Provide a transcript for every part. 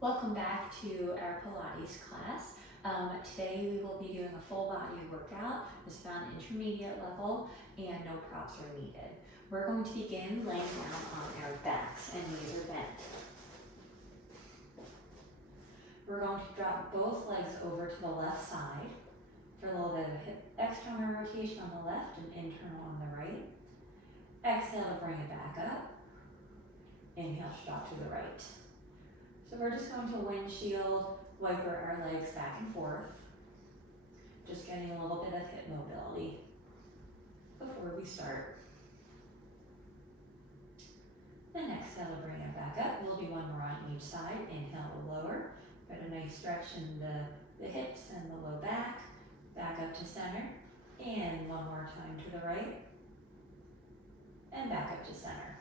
Welcome back to our Pilates class. Today we will be doing a full body workout. It's found intermediate level and no props are needed. We're going to begin laying down on our backs and knees are bent. We're going to drop both legs over to the left side for a little bit of hip external rotation on the left and internal on the right. Exhale to bring it back up. Inhale, drop to the right. So we're just going to windshield wiper our legs back and forth, just getting a little bit of hip mobility before we start. And exhale to bring it back up. We'll do one more on each side. Inhale to lower. Got a nice stretch in the hips and the low back. Back up to center. And one more time to the right. And back up to center.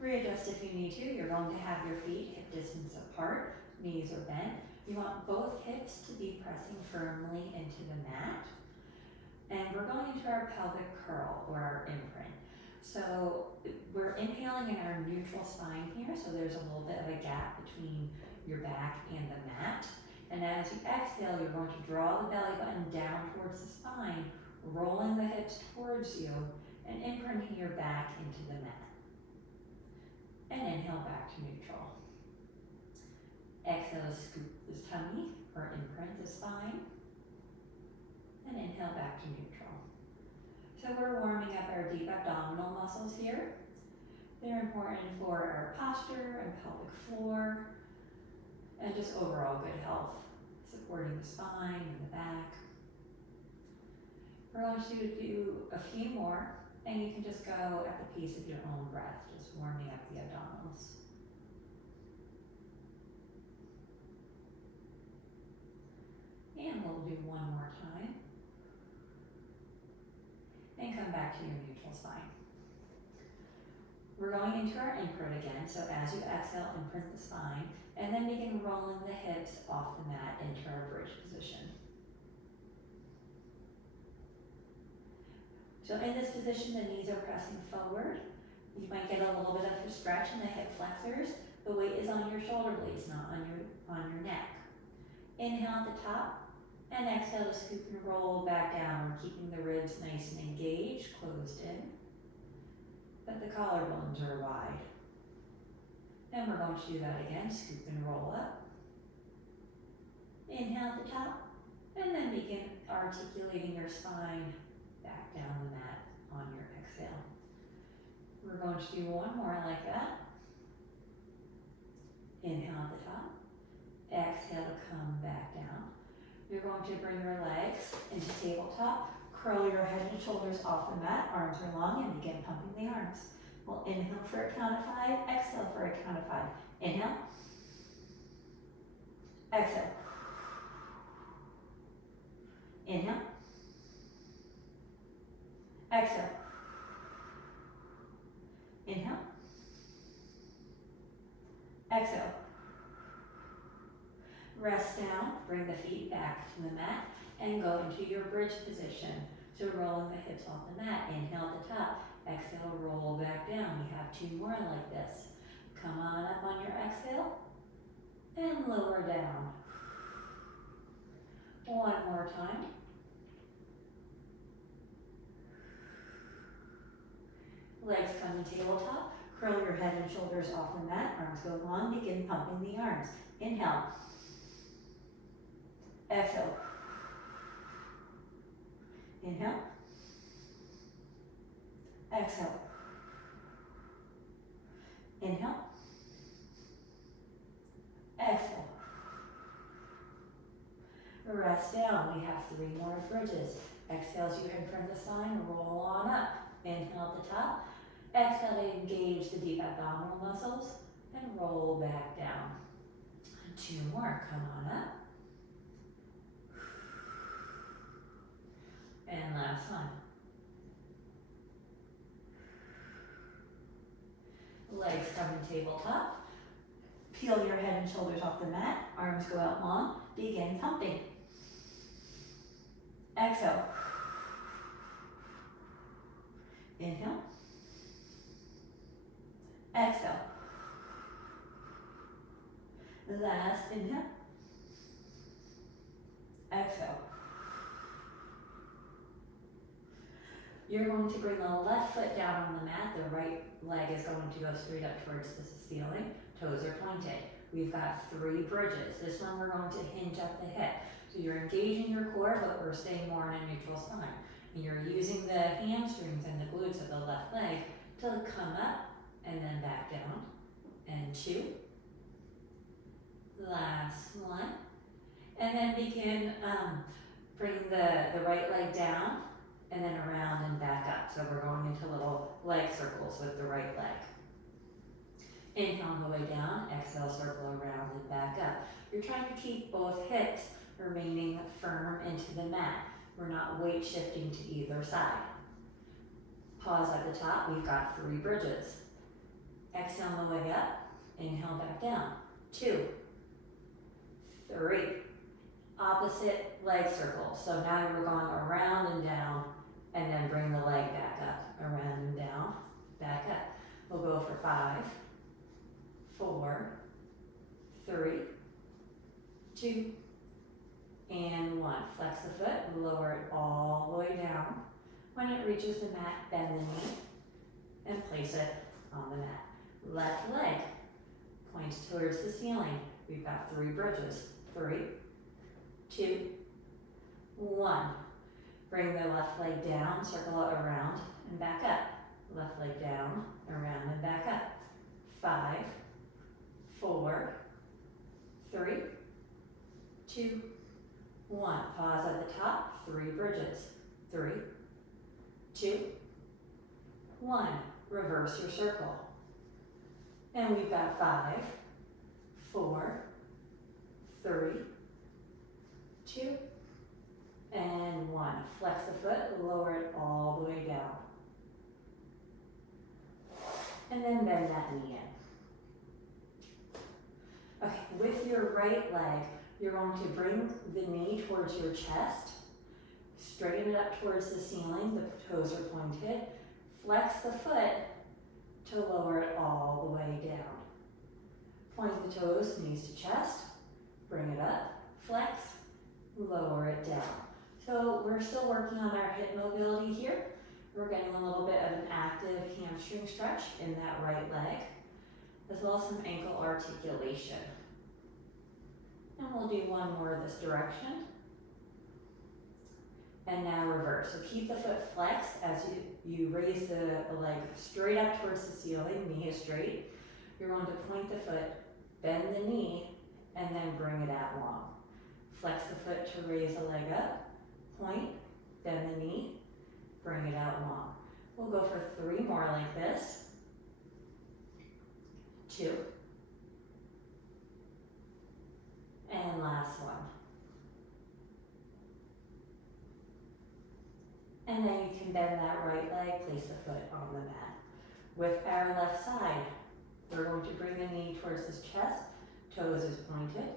Readjust if you need to. You're going to have your feet hip distance apart, knees are bent. You want both hips to be pressing firmly into the mat. And we're going into our pelvic curl or our imprint. So we're inhaling in our neutral spine here, so there's a little bit of a gap between your back and the mat. And as you exhale, you're going to draw the belly button down towards the spine, rolling the hips towards you, and imprinting your back into the mat. And inhale back to neutral. Exhale to scoop the tummy or imprint the spine. And inhale back to neutral. So we're warming up our deep abdominal muscles here. They're important for our posture and pelvic floor and just overall good health, supporting the spine and the back. We're going to do a few more, and you can just go at the pace of your own breath, just warming up the abdominals. And we'll do one more time. And come back to your neutral spine. We're going into our imprint again, so as you exhale, imprint the spine, and then begin rolling the hips off the mat into our bridge position. So in this position, the knees are pressing forward. You might get a little bit of a stretch in the hip flexors. The weight is on your shoulder blades, not on your neck. Inhale at the top, and exhale to scoop and roll back down. We're keeping the ribs nice and engaged, closed in, but the collarbones are wide. And we're going to do that again, scoop and roll up. Inhale at the top, and then begin articulating your spine back down the mat on your exhale. We're going to do one more like that. Inhale at the top. Exhale to come back down. You're going to bring your legs into tabletop. Curl your head and shoulders off the mat. Arms are long and begin pumping the arms. We'll inhale for a count of 5. Exhale for a count of 5. Inhale. Exhale. Inhale. Exhale. Inhale. Exhale. Rest down, bring the feet back to the mat, and go into your bridge position. So rolling the hips off the mat. Inhale at the top. Exhale, roll back down. We have 2 more like this. Come on up on your exhale, and lower down. One more time. Legs come to tabletop. Curl your head and shoulders off the mat. Arms go long. Begin pumping the arms. Inhale. Exhale. Inhale. Exhale. Inhale. Exhale. Rest down. We have 3 more bridges. Exhale as you imprint the spine. Roll on up. Inhale at the top. Exhale to engage the deep abdominal muscles and roll back down. 2 more. Come on up. And last one. Legs come to tabletop. Peel your head and shoulders off the mat. Arms go out long. Begin pumping. Exhale. Inhale. Exhale. Last inhale. Exhale. You're going to bring the left foot down on the mat. The right leg is going to go straight up towards the ceiling. Toes are pointed. We've got 3 bridges. This one we're going to hinge up the hip. So you're engaging your core, but we're staying more in a neutral spine. And you're using the hamstrings and the glutes of the left leg to come up and then back down. And 2. Last one. And then begin, bring the right leg down and then around and back up. So we're going into little leg circles with the right leg. Inhale on the way down, exhale, circle around and back up. You're trying to keep both hips remaining firm into the mat. We're not weight shifting to either side. Pause at the top, we've got 3 bridges. Exhale on the way up, inhale back down. 2, 3. Opposite leg circle. So now we're going around and down, and then bring the leg back up, around and down, back up. We'll go for 5, 4, 3, 2, and 1. Flex the foot, lower it all the way down. When it reaches the mat, bend the knee and place it on the mat. Left leg points towards the ceiling. We've got 3 bridges. 3, 2, 1. Bring the left leg down, circle it around and back up. Left leg down, around and back up. 5, 4, 3, 2, 1. Pause at the top, 3 bridges. 3, 2, 1. Reverse your circle. And we've got 5, 4, 3, 2, and 1. Flex the foot, lower it all the way down. And then bend that knee in. Okay, with your right leg, you're going to bring the knee towards your chest, straighten it up towards the ceiling, the toes are pointed. Flex the foot to lower it all the way down. Point the toes, knees to chest, bring it up, flex, lower it down. So we're still working on our hip mobility here. We're getting a little bit of an active hamstring stretch in that right leg, as well as some ankle articulation. And we'll do one more this direction. And now reverse. So keep the foot flexed as you raise the leg straight up towards the ceiling, knee is straight. You're going to point the foot, bend the knee, and then bring it out long. Flex the foot to raise the leg up, point, bend the knee, bring it out long. We'll go for 3 more like this. 2. And last one. And then you can bend that right leg, place the foot on the mat. With our left side, we're going to bring the knee towards his chest, toes is pointed.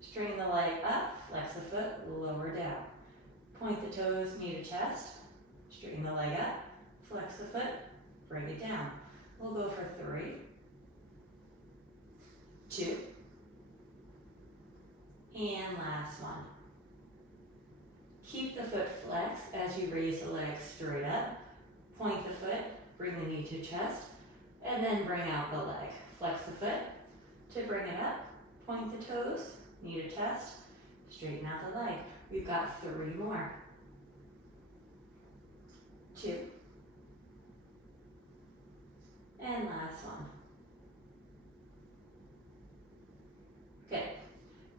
Straighten the leg up, flex the foot, lower down. Point the toes, knee to chest, straighten the leg up, flex the foot, bring it down. We'll go for 3, 2, and last one. Keep the foot flexed as you raise the leg straight up. Point the foot, bring the knee to chest, and then bring out the leg. Flex the foot to bring it up. Point the toes, knee to chest, straighten out the leg. We've got 3 more. 2. And last one. Good.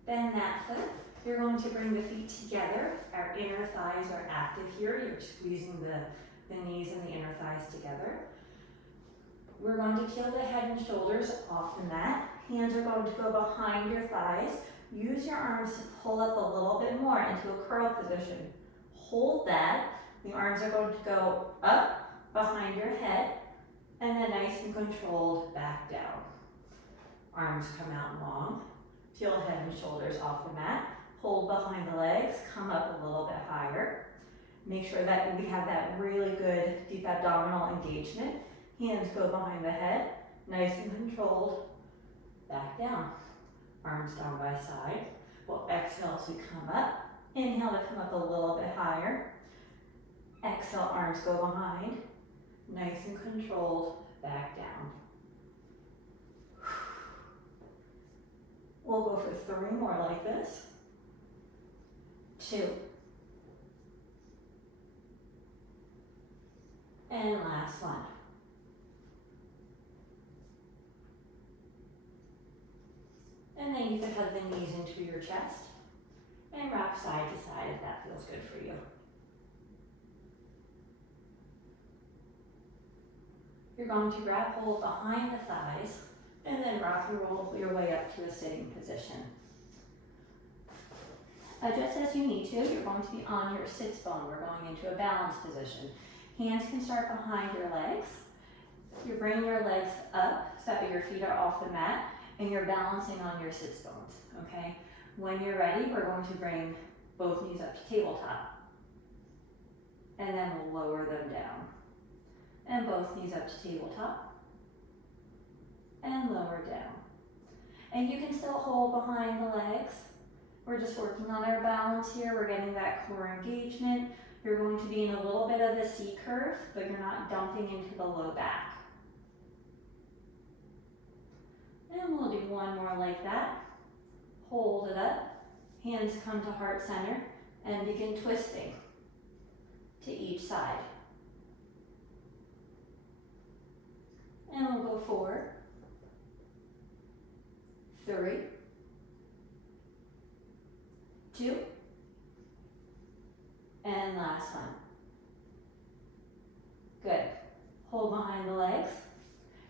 Bend that foot. You're going to bring the feet together. Our inner thighs are active here. You're squeezing the knees and the inner thighs together. We're going to peel the head and shoulders off the mat. Hands are going to go behind your thighs. Use your arms to pull up a little bit more into a curl position. Hold that. The arms are going to go up behind your head and then nice and controlled back down. Arms come out long. Peel head and shoulders off the mat. Hold behind the legs, come up a little bit higher. Make sure that we have that really good deep abdominal engagement. Hands go behind the head, nice and controlled, back down. arms down by side. We'll exhale as we come up. Inhale to come up a little bit higher. Exhale, arms go behind. Nice and controlled, back down. We'll go for 3 more like this. 2. And last one. And then you can hug the knees into your chest and rock side to side if that feels good for you. You're going to grab hold behind the thighs and then rock and roll your way up to a sitting position. Adjust as you need to. You're going to be on your sits bone. We're going into a balanced position. Hands can start behind your legs. You bring your legs up so that your feet are off the mat and you're balancing on your sits bones, okay? When you're ready, we're going to bring both knees up to tabletop. And then we'll lower them down. And both knees up to tabletop. And lower down. And you can still hold behind the legs. We're just working on our balance here. We're getting that core engagement. You're going to be in a little bit of a C curve, but you're not dumping into the low back. And we'll do one more like that. Hold it up. Hands come to heart center and begin twisting to each side. And we'll go 4, 3, 2, and last one. Good. Hold behind the legs.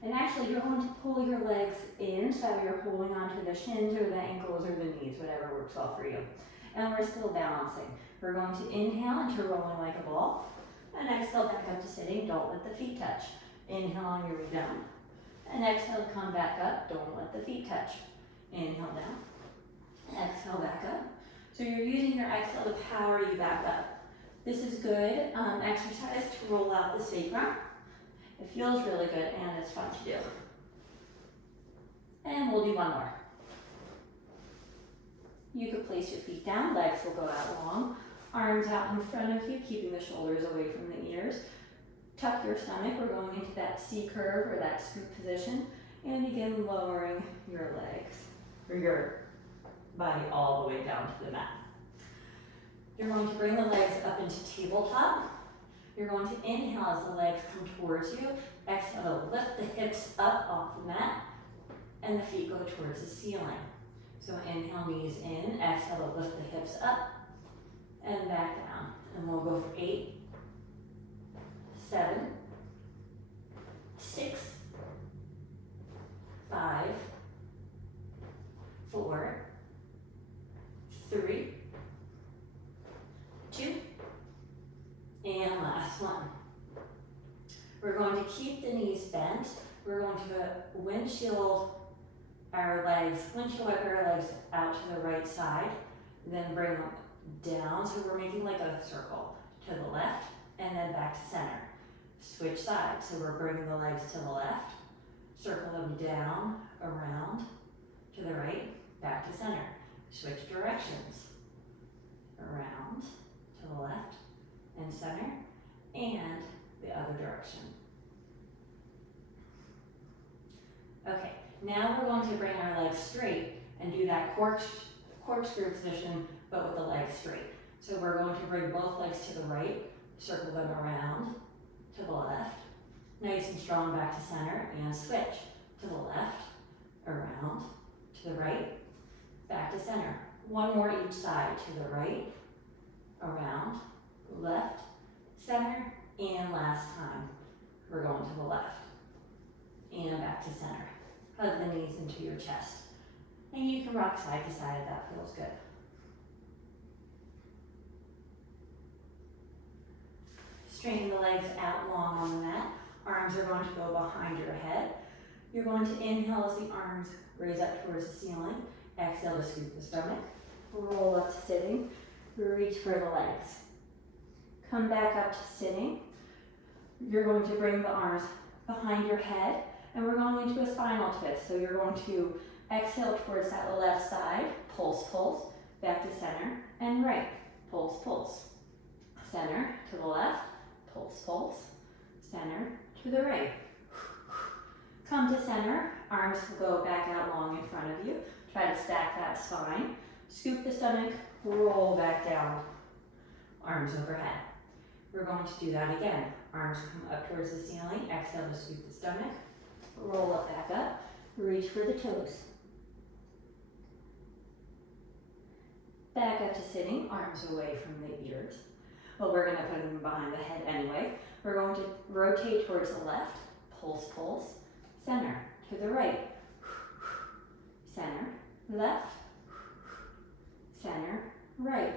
And actually, you're going to pull your legs in so you're holding onto the shins or the ankles or the knees, whatever works well for you. And we're still balancing. We're going to inhale into rolling like a ball. And exhale back up to sitting. Don't let the feet touch. Inhale on your way down. And exhale to come back up. Don't let the feet touch. Inhale down. Exhale back up. So you're using your exhale to power you back up. This is good exercise to roll out the sacrum. It feels really good and it's fun to do. And we'll do one more. You could place your feet down, legs will go out long, arms out in front of you, keeping the shoulders away from the ears. Tuck your stomach, we're going into that C curve or that scoop position, and begin lowering your legs, or your body all the way down to the mat. You're going to bring the legs up into tabletop. You're going to inhale as the legs come towards you. Exhale to lift the hips up off the mat, and the feet go towards the ceiling. So inhale, knees in. Exhale to lift the hips up and back down. And we'll go for 8, 7, 6, 5, 4, 3, 2, and last one. We're going to keep the knees bent. We're going to windshield wipe our legs out to the right side, then bring them down. So we're making like a circle to the left and then back to center. Switch sides. So we're bringing the legs to the left, circle them down, around, to the right, back to center. Switch directions. Around, to the left, and center, and the other direction. Okay, now we're going to bring our legs straight and do that corkscrew position, but with the legs straight. So we're going to bring both legs to the right, circle them around, to the left, nice and strong back to center, and switch to the left, around, to the right, back to center. One more each side, to the right, around, left, center, and last time, we're going to the left, and back to center. Hug the knees into your chest. And you can rock side to side if that feels good. Straighten the legs out long on the mat. Arms are going to go behind your head. You're going to inhale as the arms raise up towards the ceiling. Exhale to scoop the stomach. Roll up to sitting. Reach for the legs. Come back up to sitting. You're going to bring the arms behind your head, and we're going into a spinal twist. So you're going to Exhale towards that left side, pulse, pulse, back to center and right, pulse, pulse. Center to the left, pulse, pulse, center to the right. Come to center, arms go back out long in front of you. Try to stack that spine. Scoop the stomach, roll back down, arms overhead. We're going to do that again. Arms come up towards the ceiling, exhale to scoop the stomach, roll it back up, reach for the toes. Back up to sitting, arms away from the ears. Well, we're gonna put them behind the head anyway. We're going to rotate towards the left, pulse, pulse, center to the right, center, left, center, right.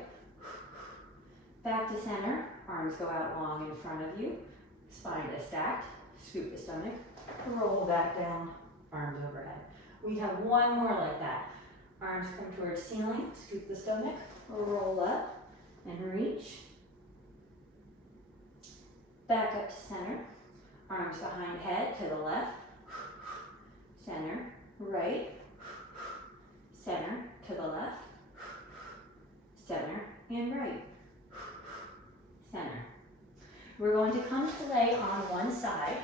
Back to center, arms go out long in front of you, spine is stacked, scoop the stomach, roll back down, arms overhead. We have one more like that. Arms come towards ceiling, scoop the stomach, roll up and reach. Back up to center, arms behind head to the left, center, right, center to the left, center and right, center. We're going to come to lay on one side,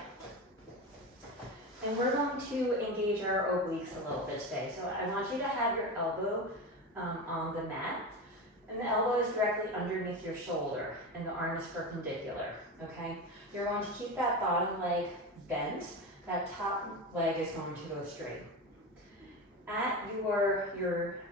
and we're going to engage our obliques a little bit today. So I want you to have your elbow on the mat, and the elbow is directly underneath your shoulder, and the arm is perpendicular, okay? You're going to keep that bottom leg bent. That top leg is going to go straight. At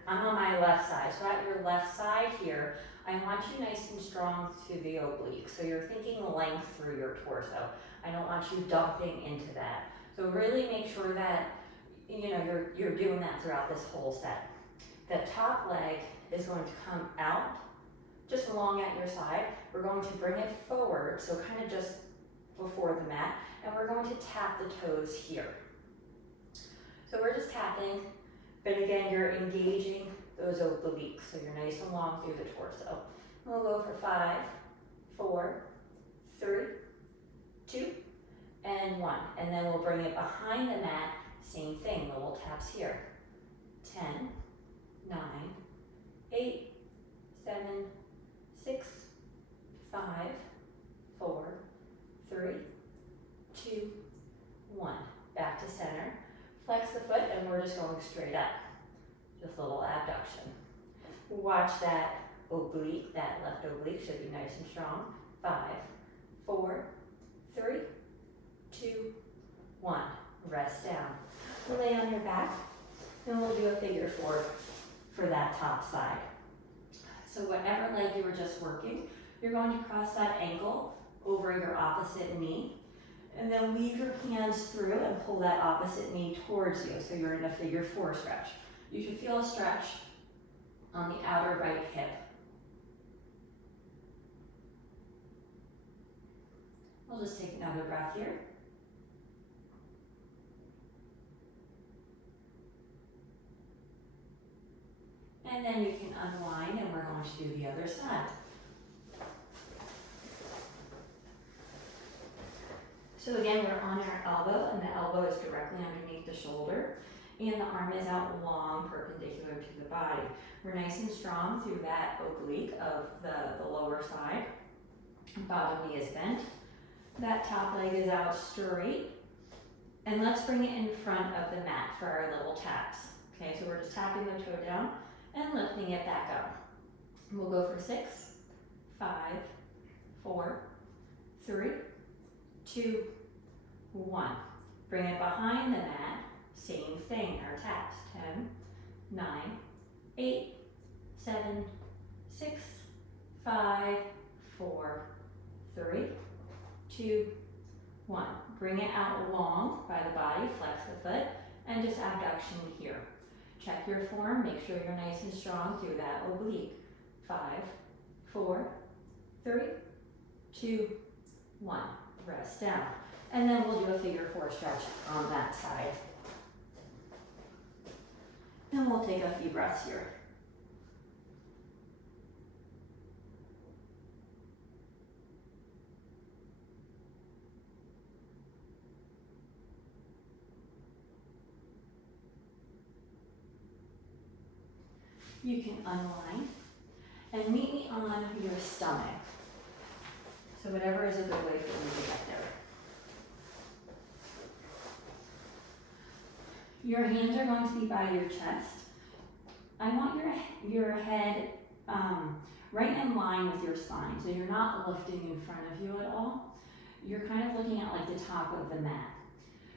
I'm on my left side, so at your left side here, I want you nice and strong to the oblique. So you're thinking length through your torso. I don't want you dumping into that. So really make sure that you're doing that throughout this whole set. The top leg is going to come out just along at your side. We're going to bring it forward, so kind of just before the mat, and we're going to tap the toes here. So we're just tapping, but again, you're engaging those obliques, so you're nice and long through the torso. We'll go for 5, 4, 3, 2, and 1. And then we'll bring it behind the mat, same thing, little taps here. 10, 9, 8, 7, 6, 5, 4, 3, 2, 1. Back to center. Flex the foot, and we're just going straight up. Just a little abduction. Watch that oblique, that left oblique should be nice and strong. 5, 4, 3, 2, 1. Rest down. Lay on your back, and we'll do a figure 4 for that top side. So whatever leg you were just working, you're going to cross that ankle over your opposite knee, and then weave your hands through and pull that opposite knee towards you, so you're in a figure 4 stretch. You should feel a stretch on the outer right hip. We'll just take another breath here. And then you can unwind, and we're going to do the other side. So again, we're on our elbow, and the elbow is directly underneath the shoulder, and the arm is out long, perpendicular to the body. We're nice and strong through that oblique of the lower side. Bottom knee is bent. That top leg is out straight. And let's bring it in front of the mat for our little taps. Okay, so we're just tapping the toe down and lifting it back up. We'll go for 6, 5, 4, 3, 2, 1. Bring it behind the mat. Same thing, our taps. 10, 9, 8, 7, 6, 5, 4, 3, 2, 1. Bring it out long by the body, flex the foot, and just abduction here. Check your form, make sure you're nice and strong through that oblique. 5, 4, 3, 2, 1. Rest down. And then we'll do a figure 4 stretch on that side. And we'll take a few breaths here. You can unwind and meet me on your stomach. So whatever is a good way for you to get there. Your hands are going to be by your chest. I want your head right in line with your spine, so you're not lifting in front of you at all. You're kind of looking at like the top of the mat.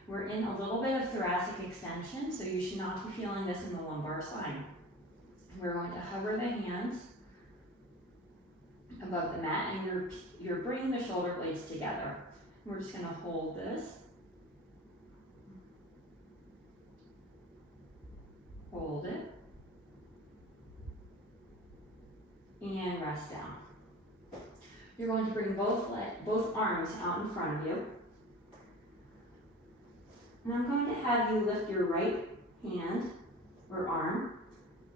We're in a little bit of thoracic extension, so you should not be feeling this in the lumbar spine. We're going to hover the hands above the mat, and you're bringing the shoulder blades together. We're just going to hold this. Hold it. And rest down. You're going to bring both arms out in front of you. And I'm going to have you lift your right hand or arm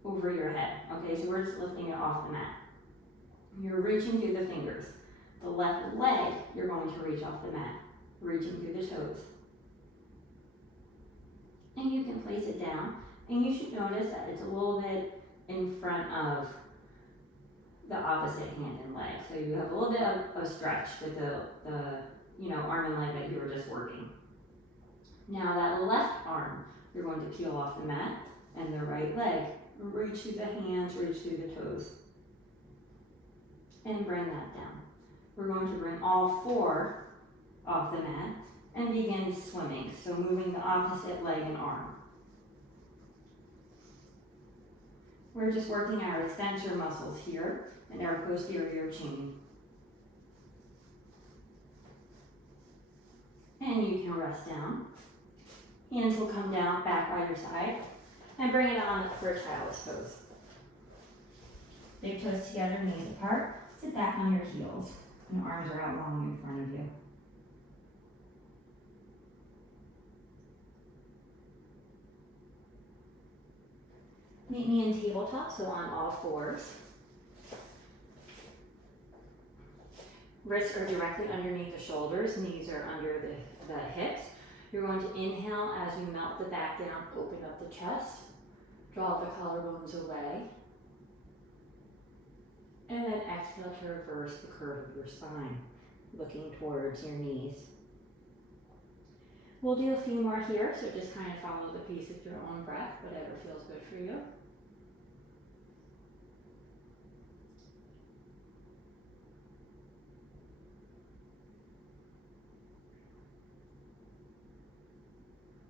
over your head. Okay, so we're just lifting it off the mat. You're reaching through the fingers. The left leg, you're going to reach off the mat, reaching through the toes. And you can place it down, and you should notice that it's a little bit in front of the opposite hand and leg. So you have a little bit of stretch with the arm and leg that you were just working. Now that left arm, you're going to peel off the mat, and the right leg, reach through the hands, reach through the toes, and bring that down. We're going to bring all four off the mat and begin swimming, so moving the opposite leg and arm. We're just working our extensor muscles here and our posterior chain. And you can rest down. Hands will come down back by your side and bring it on for a child's pose. Big toes together, knees apart. Sit back on your heels and arms are out long in front of you. Meet me in tabletop, so on all fours. Wrists are directly underneath the shoulders, knees are under the hips. You're going to inhale as you melt the back down, open up the chest, draw the collarbones away, and then exhale to reverse the curve of your spine, looking towards your knees. We'll do a few more here, so just kind of follow the pace of your own breath, whatever feels good for you.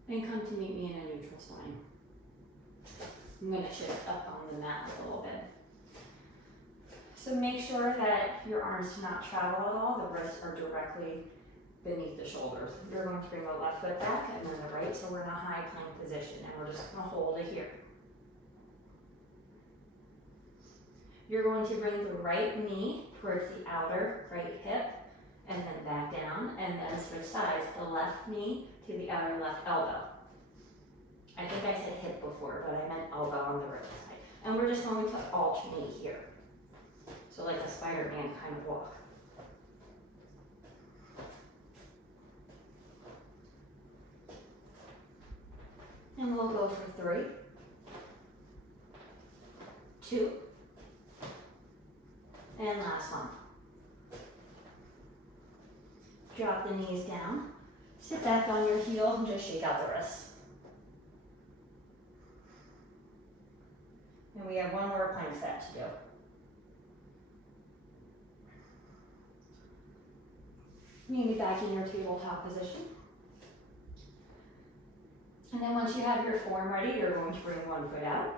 And come to meet me in a neutral spine. I'm going to shift up on the mat a little bit. So make sure that your arms do not travel at all. The wrists are directly beneath the shoulders. You're going to bring the left foot back and then the right, so we're in a high plank position, and we're just going to hold it here. You're going to bring the right knee towards the outer right hip and then back down, and then switch sides, the left knee to the outer left elbow. I think I said hip before, but I meant elbow on the right side. And we're just going to alternate here. So like a Spider-Man kind of walk. And we'll go for 3, 2, and last one. Drop the knees down, sit back on your heels and just shake out the wrists. And we have one more plank set to do. Maybe back in your tabletop position. And then once you have your form ready, you're going to bring one foot out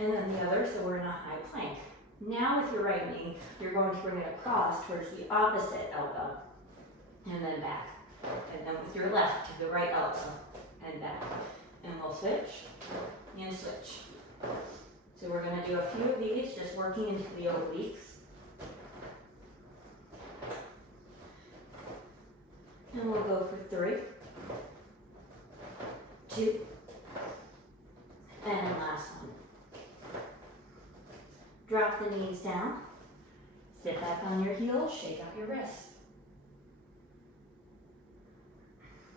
and then the other, so we're in a high plank. Now with your right knee, you're going to bring it across towards the opposite elbow and then back. And then with your left to the right elbow and back. And we'll switch and switch. So we're going to do a few of these, just working into the obliques. And we'll go for 3, 2, and last one. Drop the knees down, sit back on your heels, shake out your wrists.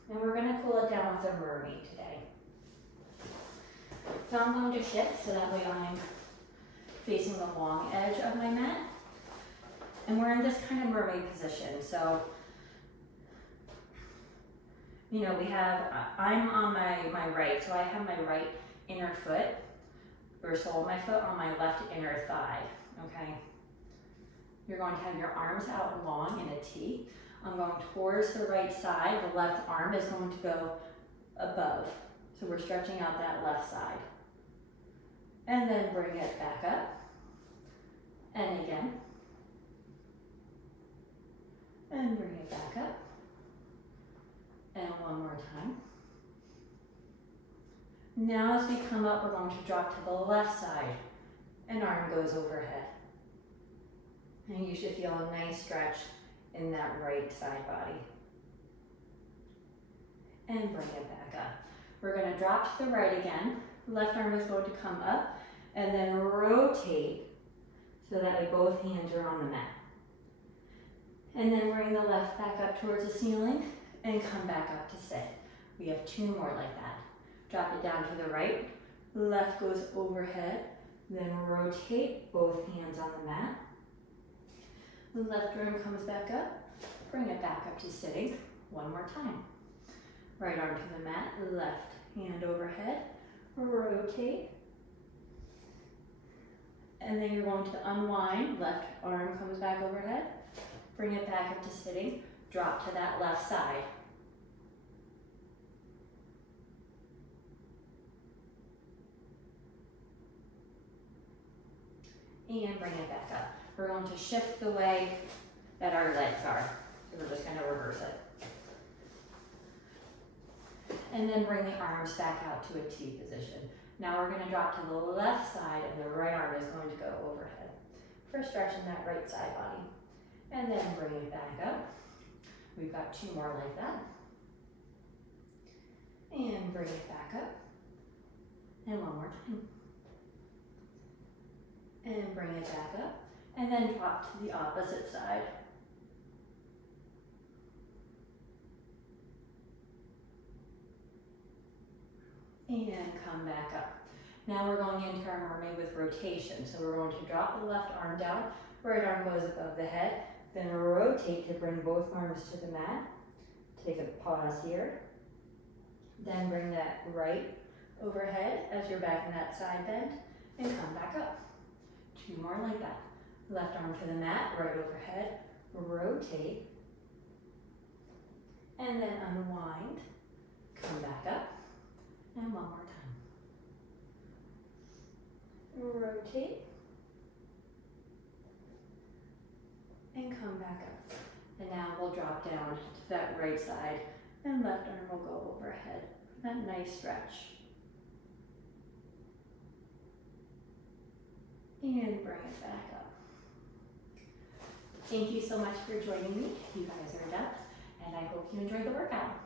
And we're going to cool it down with a mermaid today. So I'm going to shift so that way I'm facing the long edge of my mat. And we're in this kind of mermaid position. So, you know, I'm on my right, so I have my right inner foot, or sole of my foot on my left inner thigh, okay? You're going to have your arms out long in a T. I'm going towards the right side. The left arm is going to go above. So we're stretching out that left side. And then bring it back up. And again. And bring it back up. And one more time. Now as we come up, we're going to drop to the left side. And arm goes overhead. And you should feel a nice stretch in that right side body. And bring it back up. We're going to drop to the right again. Left arm is going to come up and then rotate so that way both hands are on the mat. And then bring the left back up towards the ceiling and come back up to sit. We have 2 more like that. Drop it down to the right. Left goes overhead. Then rotate both hands on the mat. The left arm comes back up. Bring it back up to sitting. One more time. Right arm to the mat. Left hand overhead. Rotate. And then you're going to unwind. Left arm comes back overhead. Bring it back up to sitting. Drop to that left side. And bring it back up. We're going to shift the way that our legs are. So we're just going to reverse it. And then bring the arms back out to a T position. Now we're going to drop to the left side and the right arm is going to go overhead. For stretching that right side body. And then bring it back up. We've got 2 more like that. And bring it back up. And one more time. And bring it back up. And then drop to the opposite side. And come back up. Now we're going into our mermaid with rotation. So we're going to drop the left arm down, right arm goes above the head, then rotate to bring both arms to the mat. Take a pause here. Then bring that right overhead as you're back in that side bend and come back up. 2 more like that. Left arm to the mat, right overhead, rotate, and then unwind, come back up, and one more time. Rotate, and come back up. And now we'll drop down to that right side, and left arm will go overhead. That nice stretch. And bring it back up. Thank you so much for joining me. You guys are done, and I hope you enjoyed the workout.